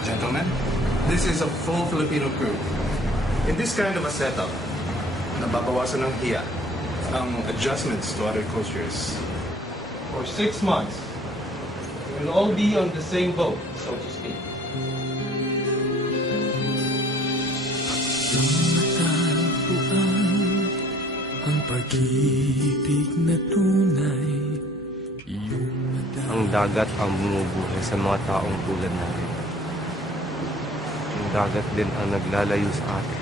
Gentlemen, this is a full Filipino crew. In this kind of a setup, nababawasan ng hiya ang adjustments to other cultures. For 6 months, we will all be on the same boat, so to speak. Ang pag-ibig na tunay. Ang dagat ang bumubuhay sa mga taong tulad natin. Ang dagat din ang naglalayo sa atin.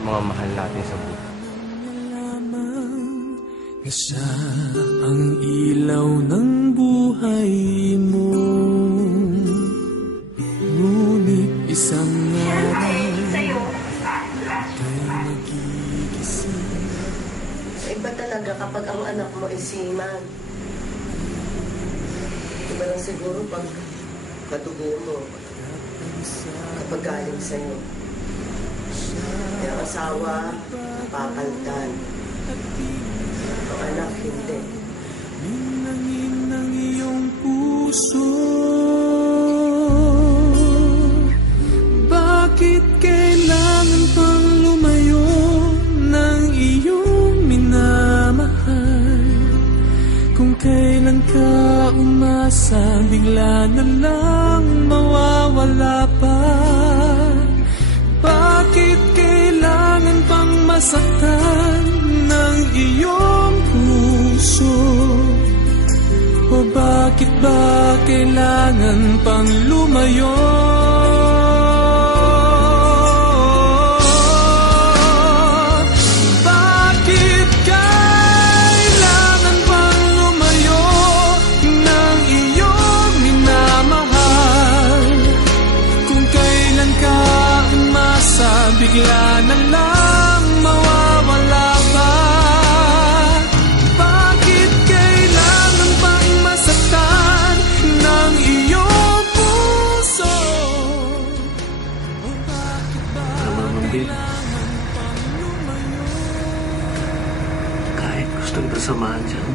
Mga mahal natin sa buhay. Siya ang ilaw ng buhay mo. Ngunit isang araw kay magigising. Iba talaga kapag ang anak mo ay seaman. Iba lang siguro pag katubo mo, kapag galing sa'yo. Yung asawa, napapaltan. Ang anak, hindi. Minangin ng iyong puso. Bakit kailangan pang lumayo ng iyong minamahal? Kung kailan ka umasa, bigla na lang mawawala pa. Bakit kailangan pang masaktan ng iyong puso? O bakit ba kailangan pang lumayo? Bakit kailangan pang lumayo ng iyong minamahal? Kung kailan ka umasa, bigla na lang mawawala pa. Bakit kailangan pang masaktan ng iyong puso? O bakit ba kailangan pang lumayo? Kahit gusto kita samahan dyan,